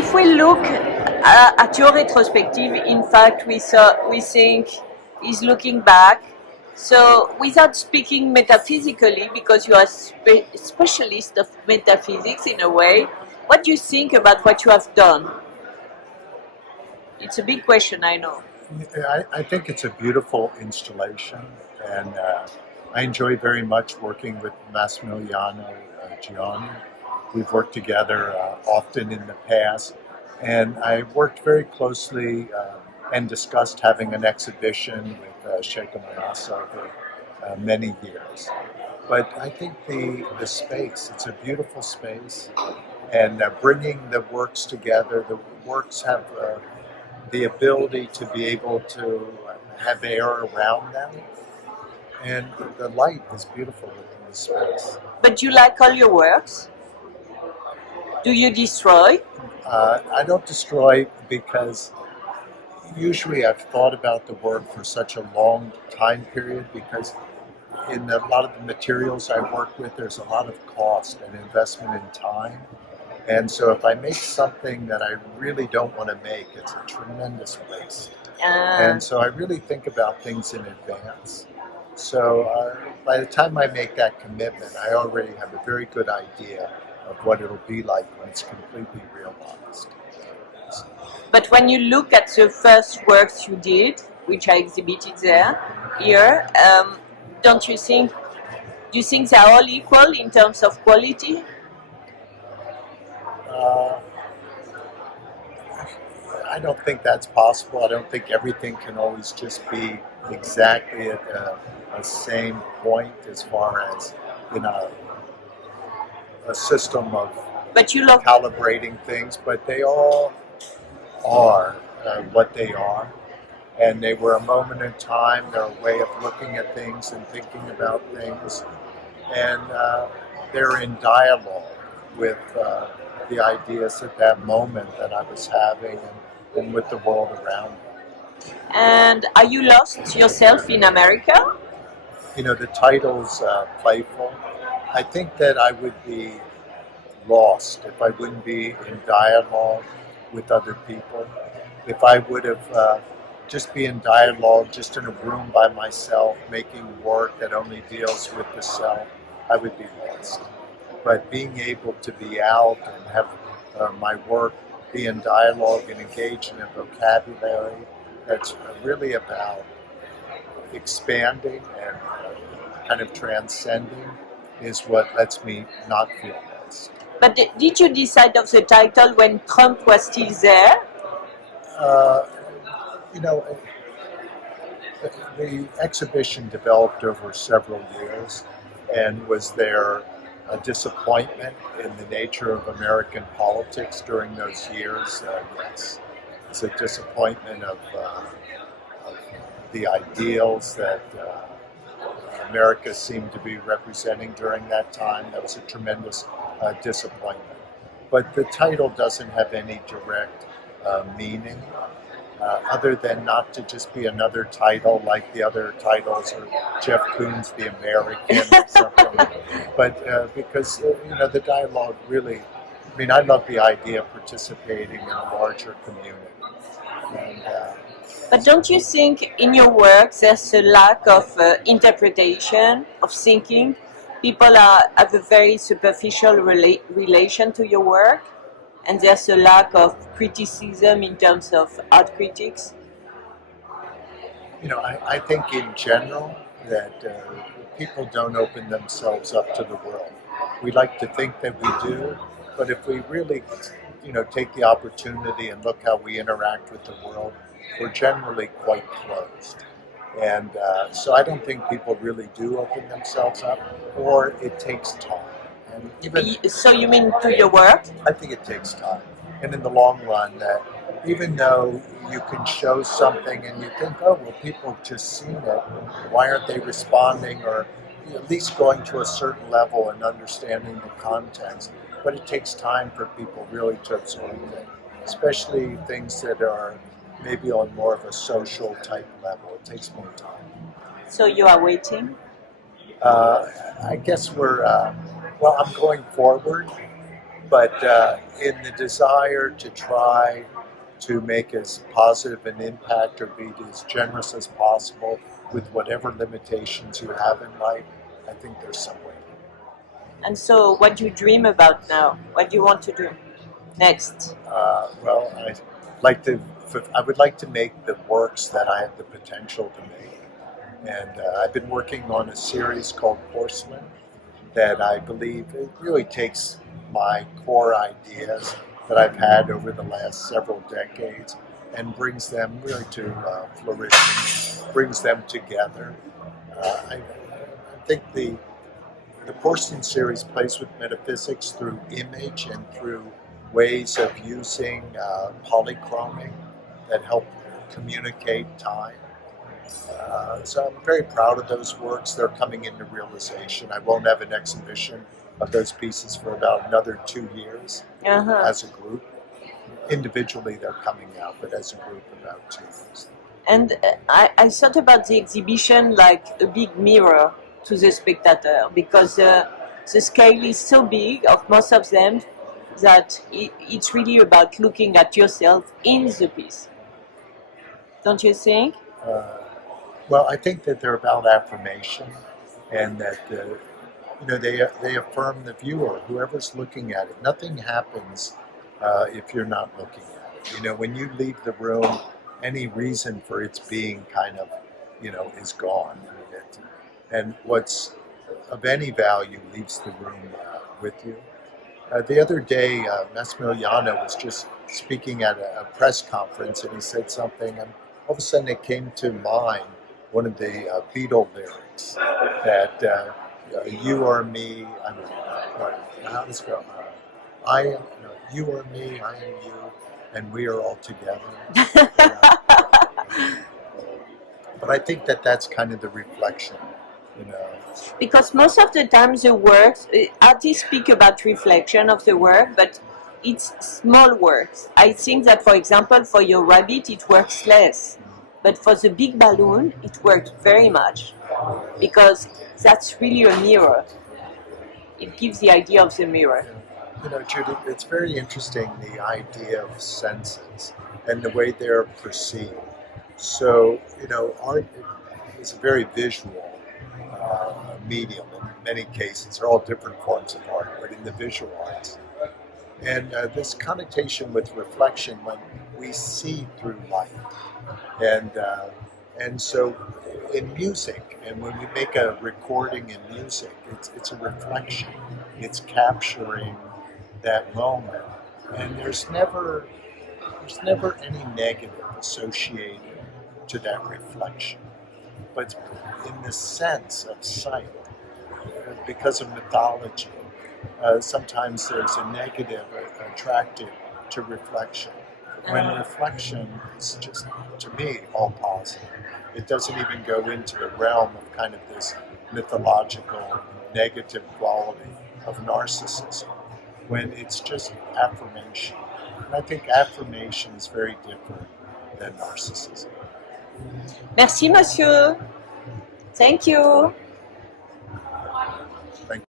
if we look at your retrospective, in fact, we think is looking back. So, without speaking metaphysically, because you are specialist of metaphysics in a way, what do you think about what you have done? It's a big question, I know. I think it's a beautiful installation, and I enjoy very much working with Massimiliano Gianni. We've worked together often in the past, and I worked very closely and discussed having an exhibition with Sheikh Manasa over many years. But I think the space, it's a beautiful space, and bringing the works together, the works have the ability to be able to have air around them, and the light is beautiful within the space. But you like all your works? Do you destroy? I don't destroy because usually I've thought about the work for such a long time period, because in a lot of the materials I work with, there's a lot of cost and investment in time. And so if I make something that I really don't want to make, it's a tremendous waste. And so I really think about things in advance. So by the time I make that commitment, I already have a very good idea of what it'll be like when it's completely realized. But when you look at the first works you did, which I exhibited here, don't you think, do you think they're all equal in terms of quality? I don't think that's possible. I don't think everything can always just be exactly at a same point as far as a system of calibrating things, but they all are what they are, and they were a moment in time. They're a way of looking at things and thinking about things, and they're in dialogue with the ideas at that moment that I was having, and with the world around me. And are you lost yourself in America? The title's playful. I think that I would be lost if I wouldn't be in dialogue with other people. If I would have just be in dialogue, just in a room by myself, making work that only deals with the self, I would be lost. But being able to be out and have my work be in dialogue and engage in a vocabulary that's really about expanding and kind of transcending is what lets me not feel lost. But did you decide of the title when Trump was still there? The exhibition developed over several years, and was there a disappointment in the nature of American politics during those years? Yes. It's a disappointment of the ideals that America seemed to be representing during that time. That was a tremendous disappointment. But the title doesn't have any direct meaning, other than not to just be another title like the other titles, or Jeff Koons the American or something. But because the dialogue really, I love the idea of participating in a larger community. And, but don't you think in your work there's a lack of interpretation, of thinking? People have a very superficial relation to your work, and there's a lack of criticism in terms of art critics? I think in general that people don't open themselves up to the world. We like to think that we do, but if we really, take the opportunity and look how we interact with the world, we're generally quite closed. And so I don't think people really do open themselves up, or it takes time. And so you mean to your work? I think it takes time. And in the long run, that even though you can show something and you think, oh, well, people have just seen it, why aren't they responding, or at least going to a certain level and understanding the context. But it takes time for people really to absorb it, especially things that are maybe on more of a social type level. It takes more time. So you are waiting? I guess I'm going forward, but in the desire to try to make as positive an impact or be as generous as possible with whatever limitations you have in life, I think there's some way. And so, what do you dream about now? What do you want to do next? Well, I would like to make the works that I have the potential to make. And I've been working on a series called Porcelain that I believe it really takes my core ideas that I've had over the last several decades and brings them really to flourishing, brings them together. I think the Porcelain series plays with metaphysics through image and through ways of using polychroming that help communicate time. So I'm very proud of those works. They're coming into realization. I won't have an exhibition of those pieces for about another 2 years as a group. Individually, they're coming out, but as a group, about 2 years. And I thought about the exhibition like a big mirror to the spectator, because the scale is so big of most of them that it's really about looking at yourself in the piece. Don't you think? Well, I think that they're about affirmation, and that they affirm the viewer, whoever's looking at it. Nothing happens if you're not looking at it. When you leave the room, any reason for its being kind of, is gone. And what's of any value leaves the room with you. The other day, Massimiliano was just speaking at a press conference, and he said something, and all of a sudden it came to mind one of the Beatle lyrics that you are me, how does it go? You are me, I am you, and we are all together. But I think that that's kind of the reflection, Because most of the time the works, artists speak about reflection of the work, but it's small works. I think that, for example, for your rabbit, it works less. But for the big balloon, it works very much, because that's really a mirror. It gives the idea of the mirror. Judith, it's very interesting, the idea of senses and the way they're perceived. So, art is a very visual medium in many cases. They're all different forms of art, but in the visual arts. And this connotation with reflection when we see through light. And so in music, and when we make a recording in music, it's a reflection. It's capturing that moment. And there's never any negative associated to that reflection. But in the sense of sight, because of mythology, sometimes there's a negative attracted to reflection. When reflection is just, to me, all positive. It doesn't even go into the realm of kind of this mythological negative quality of narcissism, when it's just affirmation. And I think affirmation is very different than narcissism. Merci, monsieur. Thank you.